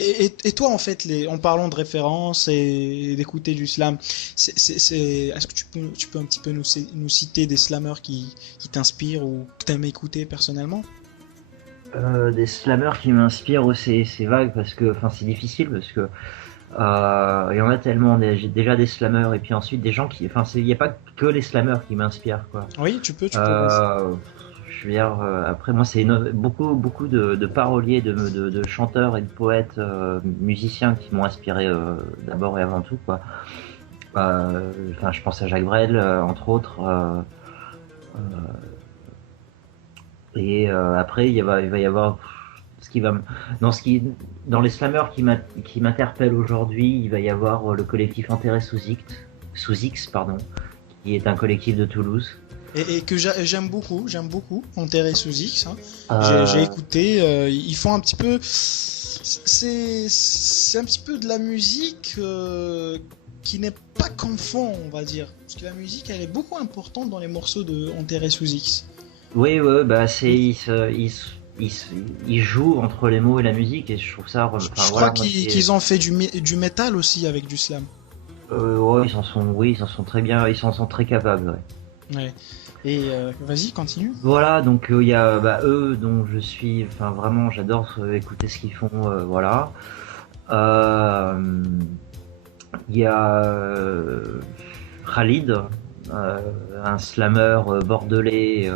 Et toi, en fait, en parlant de références et d'écouter du slam, est-ce que tu peux un petit peu nous citer des slammers qui t'inspirent ou que t'aimes écouter personnellement? Des slammers qui m'inspirent, c'est vague parce que, enfin, c'est difficile parce que il y en a tellement. J'ai déjà des slammers et puis ensuite des gens qui, enfin, il n'y a pas que les slammers qui m'inspirent quoi. Oui, tu peux, vas-y. Je veux dire, après moi c'est beaucoup de paroliers, de chanteurs et de poètes, musiciens qui m'ont inspiré d'abord et avant tout quoi. Enfin, je pense à Jacques Brel entre autres. Et après, il va y avoir ce qui va dans dans les slammers qui m'interpellent aujourd'hui, il va y avoir le collectif Enterré sous X pardon, qui est un collectif de Toulouse. Et que j'aime beaucoup, Enterré sous X, hein. J'ai Euh, écouté, ils font un petit peu, c'est un petit peu de la musique qui n'est pas confond, on va dire. Parce que la musique, elle est beaucoup importante dans les morceaux de Enterré sous X. oui, ouais, bah c'est Et ils jouent entre les mots et la musique et je trouve ça, enfin je crois voilà, moi c'est qu'ils ont fait du métal aussi avec du slam. ouais, oui, ils en sont très bien, ils s'en sont très capables. Ouais. Ouais. Et vas-y, continue. Voilà, donc il y a bah, eux dont je suis, enfin vraiment, j'adore écouter ce qu'ils font, voilà. Euh, Il y a Khalid, euh, un slammer bordelais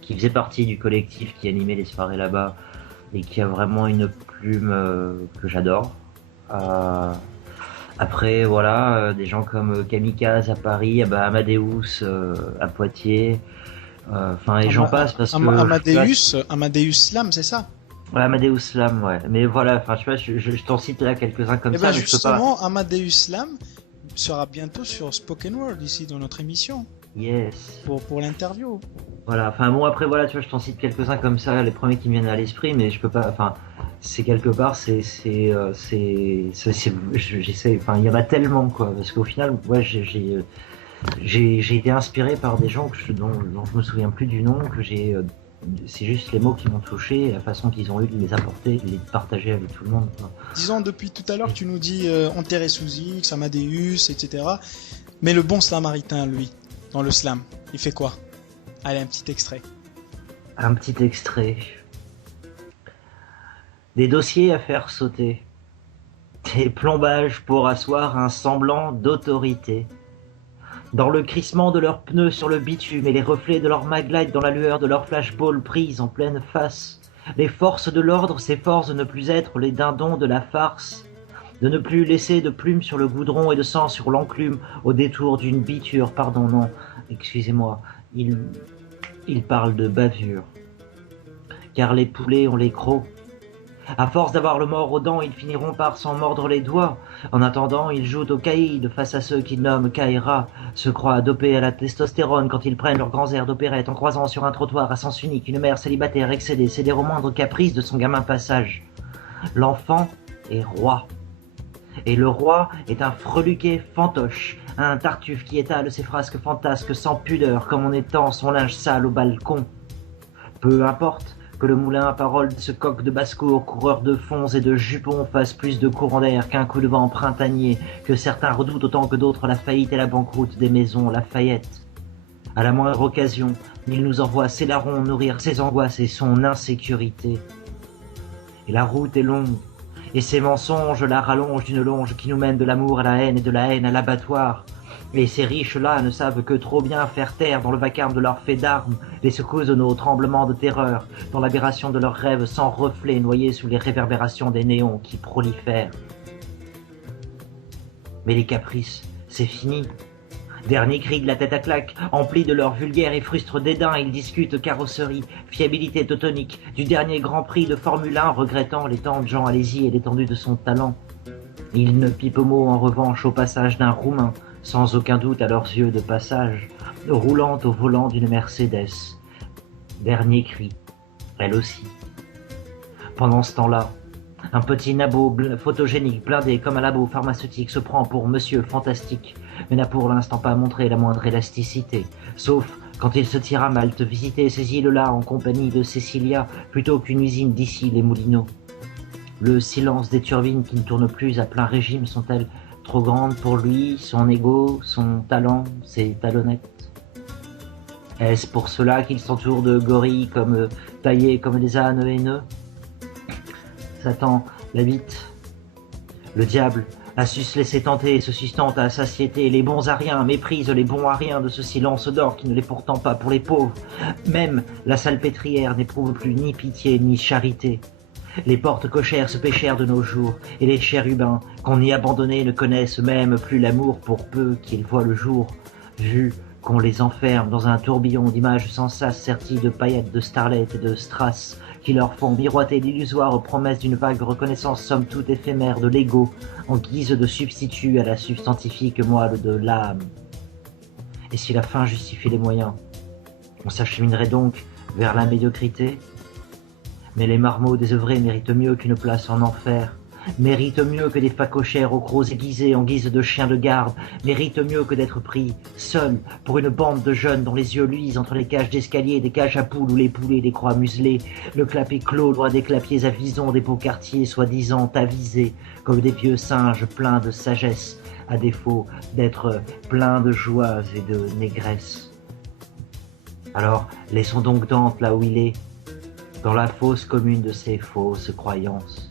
qui faisait partie du collectif qui animait les soirées là-bas et qui a vraiment une plume que j'adore. Euh, Après, voilà, des gens comme Kamikaze à Paris, ah bah, Amadeus à Poitiers, enfin, et j'en passe parce que là, Amadeus Slam, c'est ça? ouais, Amadeus Slam, ouais. Mais voilà, enfin, tu vois, je t'en cite là quelques-uns comme Eh ben ça, mais je peux pas. justement, Amadeus Slam sera bientôt sur Spoken World ici dans notre émission Yes. pour l'interview. Voilà, enfin bon après voilà, tu vois, je t'en cite quelques-uns comme ça, les premiers qui me viennent à l'esprit, mais je peux pas, enfin, c'est quelque part, j'essaie, enfin, il y en a tellement quoi, parce qu'au final, ouais, j'ai été inspiré par des gens dont je me souviens plus du nom, c'est juste les mots qui m'ont touché, la façon qu'ils ont eu de les apporter, de les partager avec tout le monde, quoi. Disons, depuis tout à l'heure, tu nous dis Enterré sous X, Amadeus, etc. Mais le bon slamaritain, lui, dans le slam, il fait quoi? Allez, un petit extrait. Un petit extrait, des dossiers à faire sauter, des plombages pour asseoir un semblant d'autorité. Dans le crissement de leurs pneus sur le bitume et les reflets de leurs maglites dans la lueur de leurs flashballs prises en pleine face, les forces de l'ordre s'efforcent de ne plus être les dindons de la farce, de ne plus laisser de plumes sur le goudron et de sang sur l'enclume au détour d'une biture, pardon, non, excusez-moi, il parle de bavure, car les poulets ont les crocs. À force d'avoir le mort aux dents, ils finiront par s'en mordre les doigts. En attendant, ils jouent au caïd face à ceux qu'ils nomment Kaira, se croient dopés à la testostérone quand ils prennent leurs grands airs d'opérette en croisant sur un trottoir à sens unique une mère célibataire excédée céder au moindre caprice de son gamin passage. L'enfant est roi. Et le roi est un freluquet fantoche, un tartuffe qui étale ses frasques fantasques sans pudeur comme en étend son linge sale au balcon. Peu importe que le moulin à parole de ce coq de basse-cour, coureur de fonds et de jupons, fasse plus de courant d'air qu'un coup de vent printanier, que certains redoutent autant que d'autres la faillite et la banqueroute des maisons Lafayette. À la moindre occasion, il nous envoie ses larrons nourrir ses angoisses et son insécurité. Et la route est longue, et ses mensonges la rallongent d'une longe qui nous mène de l'amour à la haine et de la haine à l'abattoir. Et ces riches-là ne savent que trop bien faire taire dans le vacarme de leurs faits d'armes les secousses de nos tremblements de terreur, dans l'aberration de leurs rêves sans reflet noyés sous les réverbérations des néons qui prolifèrent. Mais les caprices, c'est fini. Dernier cri de la tête à claque, emplis de leur vulgaire et frustre dédain, ils discutent carrosserie, fiabilité teutonique, du dernier Grand Prix de Formule 1, regrettant les temps de Jean Alési et l'étendue de son talent. Ils ne pipent mot en revanche au passage d'un Roumain, sans aucun doute à leurs yeux de passage, roulant au volant d'une Mercedes. Dernier cri, elle aussi. Pendant ce temps-là, un petit nabo photogénique blindé comme un labo pharmaceutique se prend pour Monsieur Fantastique, mais n'a pour l'instant pas montré la moindre élasticité, sauf quand il se tire à Malte visiter ces îles-là en compagnie de Cecilia plutôt qu'une usine d'ici les Moulineaux. Le silence des turbines qui ne tournent plus à plein régime sont-elles trop grandes pour lui, son ego, son talent, ses talonnettes? Est-ce pour cela qu'il s'entoure de gorilles taillés comme des ânes haineux? Satan l'habite. Le diable a su se laisser tenter et se sustente à satiété. Les bons à rien méprisent les bons à rien de ce silence d'or qui ne l'est pourtant pas pour les pauvres. Même la salpêtrière n'éprouve plus ni pitié ni charité. Les portes cochères se péchèrent de nos jours, et les chérubins qu'on y abandonnait ne connaissent même plus l'amour pour peu qu'ils voient le jour, vu qu'on les enferme dans un tourbillon d'images sans sas serties de paillettes, de starlets et de strass, qui leur font miroiter l'illusoire promesse d'une vague reconnaissance somme toute éphémère de l'ego, en guise de substitut à la substantifique moelle de l'âme. Et si la fin justifie les moyens, on s'acheminerait donc vers la médiocrité? Mais les marmots désœuvrés méritent mieux qu'une place en enfer, méritent mieux que des facochères aux crocs aiguisés en guise de chiens de garde, méritent mieux que d'être pris, seul, pour une bande de jeunes dont les yeux luisent entre les cages d'escalier, des cages à poules où les poulets des croix muselées, le clapet clos loin des clapiers à visons, des beaux quartiers soi-disant avisés, comme des vieux singes pleins de sagesse, à défaut d'être pleins de joies et de négresses. Alors, laissons donc Dante là où il est, dans la fosse commune de ses fausses croyances.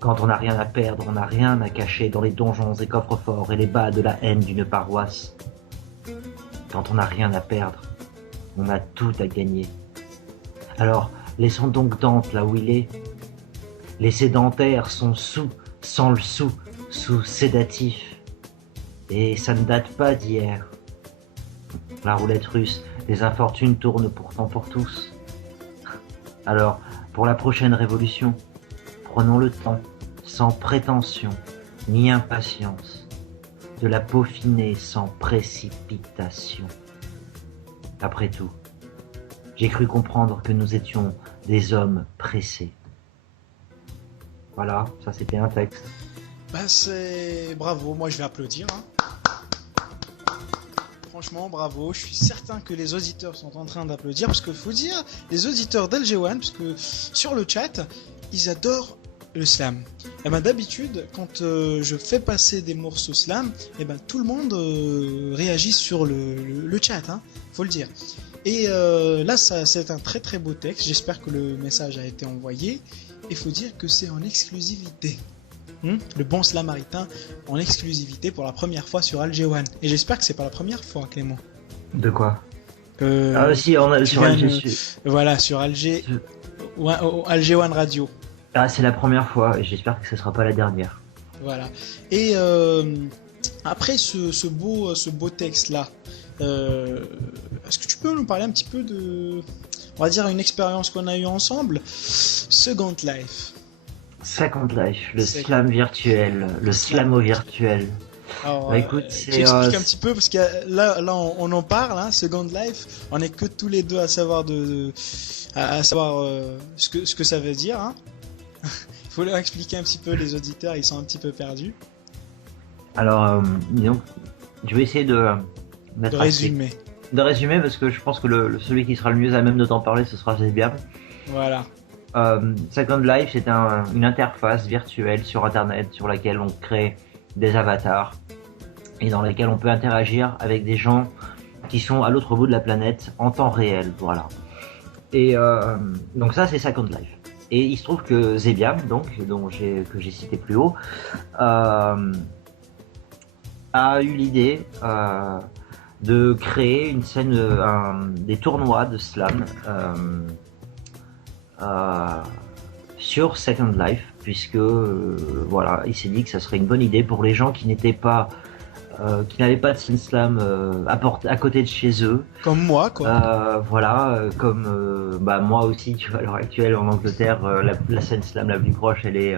Quand on n'a rien à perdre, on n'a rien à cacher dans les donjons et coffres-forts et les bas de la haine d'une paroisse. Quand on n'a rien à perdre, on a tout à gagner. Alors, laissons donc Dante là où il est. Les sédentaires sont sans le sou, sous sédatif. Et ça ne date pas d'hier. La roulette russe des infortunes tourne pourtant pour tous. Alors, pour la prochaine révolution, prenons le temps, sans prétention ni impatience, de la peaufiner sans précipitation. Après tout, j'ai cru comprendre que nous étions des hommes pressés. Voilà, ça c'était un texte. Bah c'est... Bravo, moi je vais applaudir. Franchement, bravo. Je suis certain que les auditeurs sont en train d'applaudir parce qu'il faut dire, les auditeurs d'LG1, parce que sur le chat, ils adorent le slam. Et ben d'habitude, quand je fais passer des morceaux slam, et ben tout le monde réagit sur le chat, faut le dire. Et là, c'est un très très beau texte. J'espère que le message a été envoyé. Il faut dire que c'est en exclusivité. Le bon Slamaritain en exclusivité pour la première fois sur Alger1. Et j'espère que c'est pas la première fois, Clément. De quoi? Si, on a sur Alger. Voilà, sur Alger. Alger1 Radio. Ah, c'est la première fois et j'espère que ce sera pas la dernière. Voilà. Et après ce beau texte là, est-ce que tu peux nous parler un petit peu de, on va dire, une expérience qu'on a eue ensemble, Second Life? Second Life, le slam virtuel, le slamo virtuel. Alors, écoute, j'explique un petit peu parce que là on en parle, Second Life, on est que tous les deux à savoir ce que ça veut dire. Il faut leur expliquer un petit peu, les auditeurs ils sont un petit peu perdus. Alors, disons, je vais essayer de résumer. De résumer parce que je pense que celui qui sera le mieux à même de t'en parler, ce sera Zebiab. Voilà. Second Life, c'est une interface virtuelle sur Internet sur laquelle on crée des avatars et dans laquelle on peut interagir avec des gens qui sont à l'autre bout de la planète en temps réel, voilà. Et donc ça, c'est Second Life. Et il se trouve que Zebiab, que j'ai cité plus haut, a eu l'idée de créer une scène, des tournois de slam sur Second Life, puisque voilà, il s'est dit que ça serait une bonne idée pour les gens qui n'avaient pas de scène slam à côté de chez eux. Comme moi, quoi. Voilà, comme moi aussi, tu vois, à l'heure actuelle en Angleterre, la scène slam la plus proche, elle est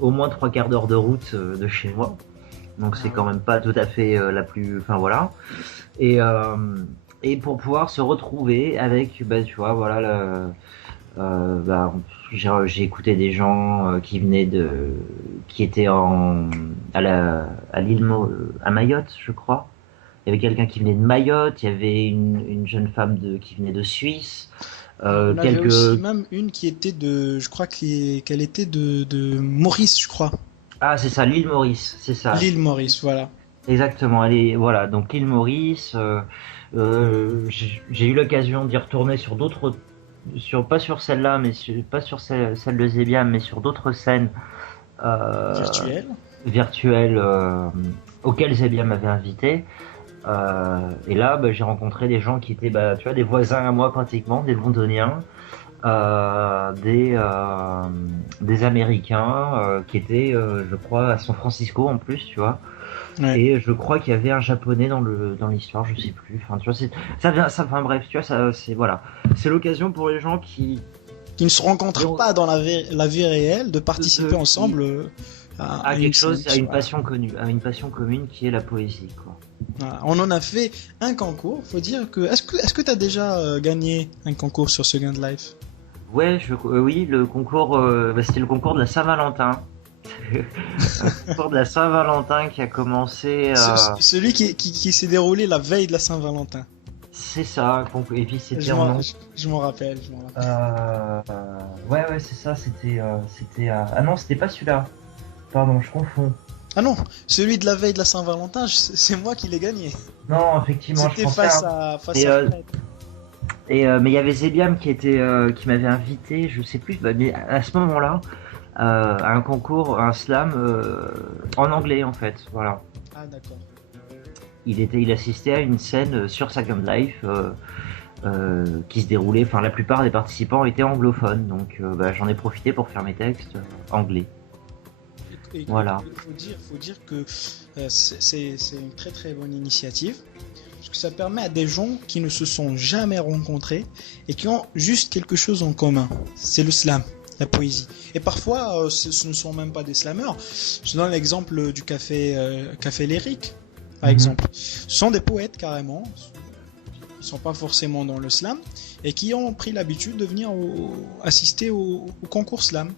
au moins 3/4 d'heure de route de chez moi. Donc c'est quand même pas tout à fait la plus... Enfin voilà. Et pour pouvoir se retrouver avec, tu vois, voilà, j'ai écouté des gens qui étaient à l'île à Mayotte, je crois, il y avait quelqu'un qui venait de Mayotte, il y avait une jeune femme qui venait de Suisse, On avait aussi quelques... même une qui était je crois qu'elle était de Maurice, je crois. Ah, c'est ça, l'île Maurice, c'est ça. L'île Maurice, voilà. Exactement, voilà, donc l'île Maurice, j'ai eu l'occasion d'y retourner sur d'autres, pas sur celle-là, pas sur celle de Zebiam, mais sur d'autres scènes Virtuelle. virtuelles auxquelles Zebiam m'avait invité. Et là, j'ai rencontré des gens qui étaient, tu vois, des voisins à moi pratiquement, des Londoniens, des Américains qui étaient, je crois, à San Francisco en plus, tu vois. Ouais. Et je crois qu'il y avait un japonais dans l'histoire, je sais plus. Enfin, tu vois, enfin bref, tu vois, voilà, c'est l'occasion pour les gens Qui ne se rencontrent pas dans la vie réelle de participer ensemble à une quelque chose, scène, à une voilà. passion connue, à une passion commune qui est la poésie, quoi. Voilà. On en a fait un concours. Faut dire que est-ce que t'as déjà gagné un concours sur ce Gain de Life? Ouais, oui, le concours, c'était le concours de la Saint-Valentin. Le concours de la Saint-Valentin qui a commencé. Celui qui s'est déroulé la veille de la Saint-Valentin. C'est ça, et puis c'était Je en m'en nom. je m'en rappelle, je m'en rappelle. Ouais, c'est ça, c'était. Ah non, c'était pas celui-là. Pardon, je confonds. Ah non, celui de la veille de la Saint-Valentin, c'est moi qui l'ai gagné. Non, effectivement, je C'était pensais face Et, à Fred. mais il y avait Zebiam qui m'avait invité, je sais plus, mais à ce moment-là, à un concours, un slam en anglais en fait, voilà. Ah d'accord. Il assistait à une scène sur Second Life qui se déroulait. Enfin, la plupart des participants étaient anglophones, donc j'en ai profité pour faire mes textes anglais. Et Voilà. faut dire que c'est une très très bonne initiative. Parce que ça permet à des gens qui ne se sont jamais rencontrés et qui ont juste quelque chose en commun. C'est le slam, la poésie. Et parfois, ce ne sont même pas des slammeurs. Je donne l'exemple du café Lyrique, par exemple. Ce sont des poètes carrément. Ils sont pas forcément dans le slam et qui ont pris l'habitude de venir assister au concours slam.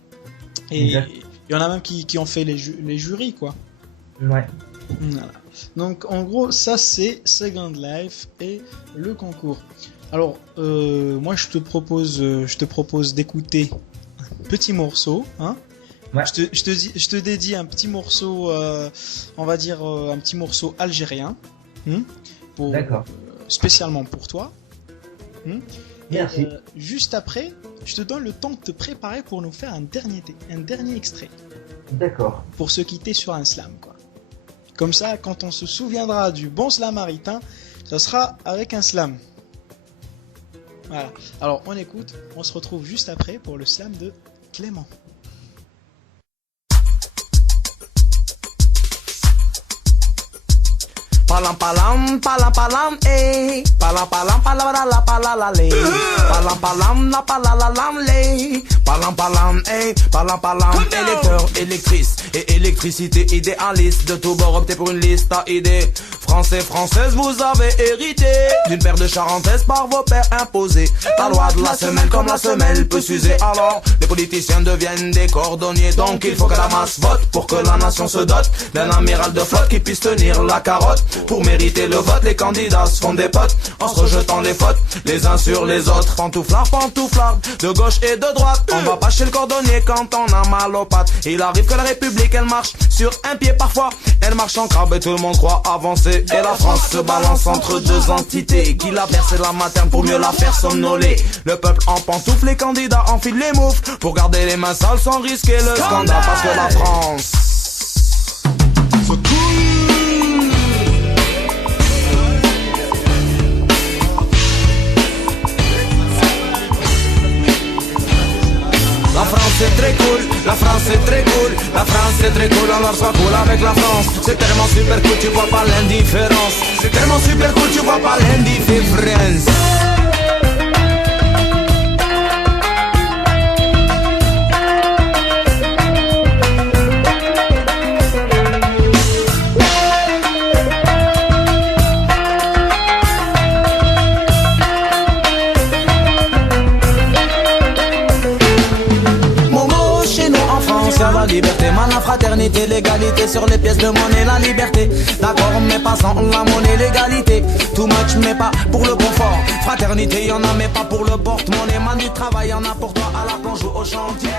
Et Exact. il y en a même qui ont fait les jurys, quoi. Ouais. Voilà. Donc en gros, ça c'est Second Life et le concours. Alors moi je te propose d'écouter un petit morceau, hein. Ouais. Je te dédie un petit morceau, on va dire un petit morceau algérien, D'accord. spécialement pour toi. Merci. Et, juste après, je te donne le temps de te préparer pour nous faire un dernier extrait. D'accord. Pour se quitter sur un slam, quoi. Comme ça, quand on se souviendra du bon slamaritain, ça sera avec un slam. Voilà. Alors, on écoute, on se retrouve juste après pour le slam de Clément. Palam palam, eh. Palam la lay. Palam la palalam lay. Palam, eh. Palam, électeur, électrice et électricité idéaliste. De tout bord optez pour une liste à idées. Français, françaises, vous avez hérité d'une paire de charentaises par vos pères imposés. La loi de la semaine comme la semelle peut s'user. Alors, les politiciens deviennent des cordonniers. Donc il faut que la masse vote pour que la nation se dote d'un amiral de flotte qui puisse tenir la carotte. Pour mériter le vote, les candidats se font des potes en se rejetant les fautes les uns sur les autres. Pantouflard, de gauche et de droite. On va pas chez le cordonnier quand on a mal aux pattes. Il arrive que la République elle marche sur un pied parfois. Elle marche en crabe et tout le monde croit avancer. Et la France se balance entre deux entités qui la bercent et la materne pour mieux la faire somnoler. Le peuple en pantoufle, les candidats enfilent les moufles pour garder les mains sales sans risquer le scandale. Parce que la France La France c'est très cool, la France c'est très cool, la France c'est très cool, alors sois cool avec la France. C'est tellement super cool, tu vois pas l'indifférence. C'est tellement super cool, tu vois pas l'indifférence. sociale, la liberté, man, la fraternité, l'égalité sur les pièces de monnaie, la liberté. D'accord, mais pas sans la monnaie, l'égalité. Too much, mais pas pour le confort. Fraternité, y'en a, mais pas pour le porte-monnaie. Man, du travail, y'en a pour toi à la plonge ou au chantier.